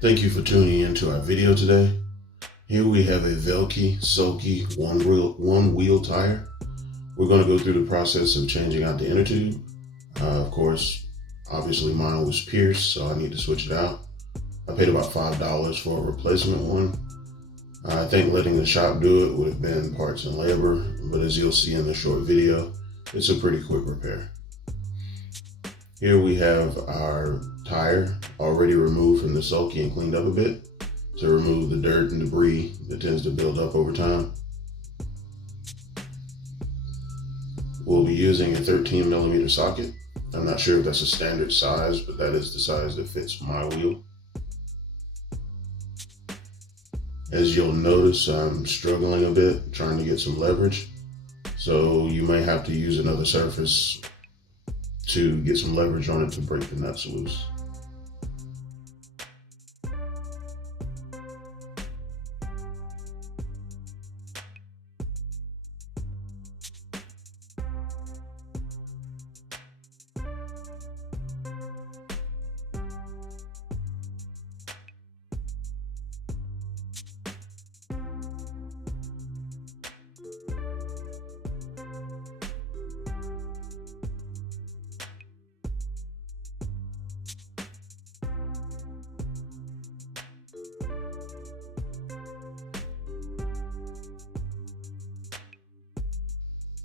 Thank you for tuning into our video today. Here we have a Velke Sulky one wheel tire. We're going to go through the process of changing out the inner tube. Of course, obviously mine was pierced, so I need to switch it out. I paid about $5 for a replacement one. I think letting the shop do it would have been parts and labor, but as you'll see in the short video, it's a pretty quick repair. Here we have our tire already removed from the sulky and cleaned up a bit to remove the dirt and debris that tends to build up over time. We'll be using a 13mm socket. I'm not sure if that's a standard size, but that is the size that fits my wheel. As you'll notice, I'm struggling a bit trying to get some leverage, so you may have to use another surface to get some leverage on it to break the nuts loose.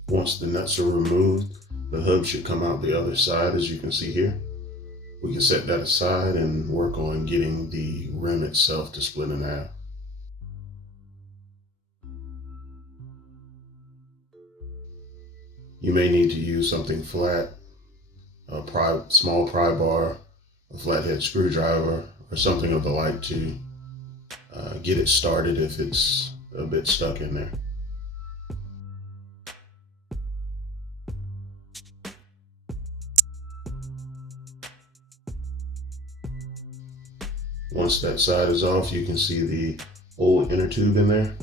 Once the nuts are removed, the hub should come out the other side, as you can see here. We can set that aside and work on getting the rim itself to split in half. You may need to use something flat, a small pry bar, a flathead screwdriver, or something of the like to get it started if it's a bit stuck in there. Once that side is off, you can see the old inner tube in there,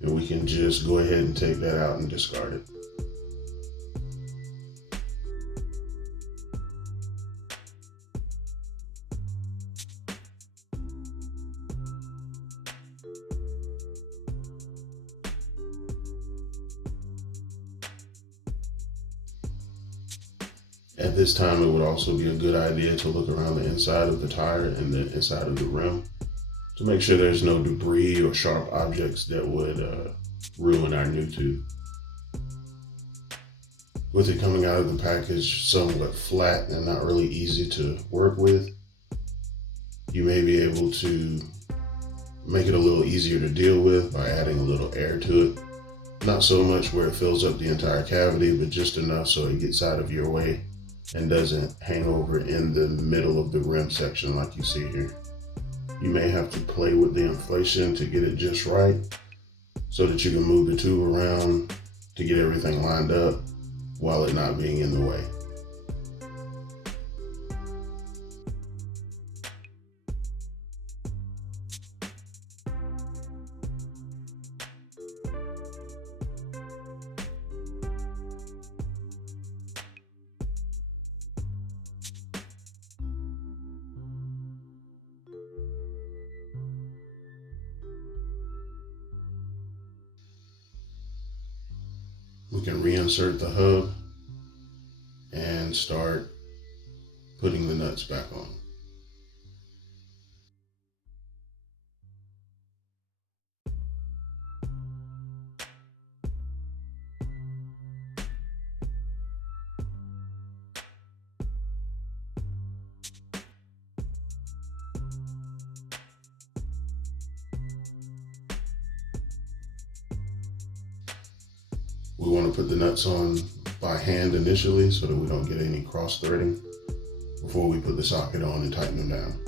and we can just go ahead and take that out and discard it. At this time, it would also be a good idea to look around the inside of the tire and the inside of the rim to make sure there's no debris or sharp objects that would ruin our new tube. With it coming out of the package somewhat flat and not really easy to work with, you may be able to make it a little easier to deal with by adding a little air to it. Not so much where it fills up the entire cavity, but just enough so it gets out of your way and doesn't hang over in the middle of the rim section like you see here. You may have to play with the inflation to get it just right so that you can move the tube around to get everything lined up while it not being in the way. We can reinsert the hub and start putting the nuts back on. We want to put the nuts on by hand initially so that we don't get any cross threading before we put the socket on and tighten them down.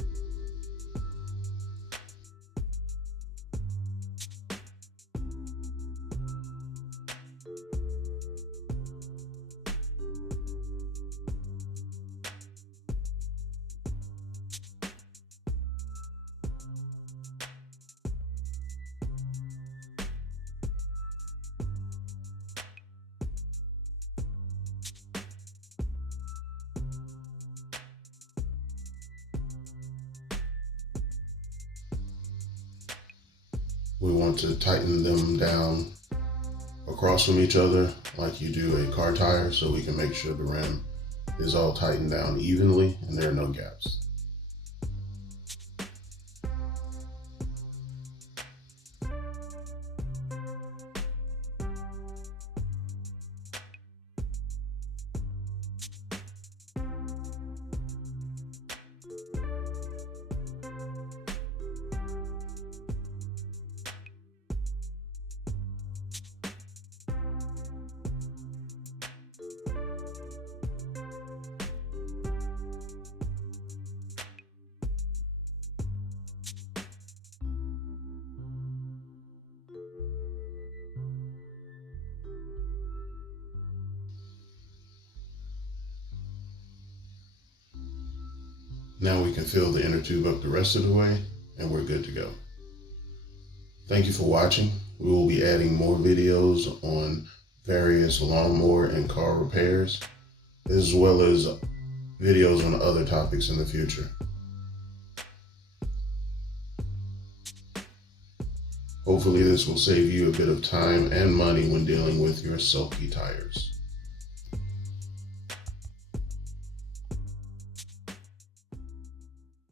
We want to tighten them down across from each other like you do a car tire, so we can make sure the rim is all tightened down evenly and there are no gaps. Now we can fill the inner tube up the rest of the way and we're good to go. Thank you for watching. We will be adding more videos on various lawnmower and car repairs, as well as videos on other topics in the future. Hopefully this will save you a bit of time and money when dealing with your sulky tires.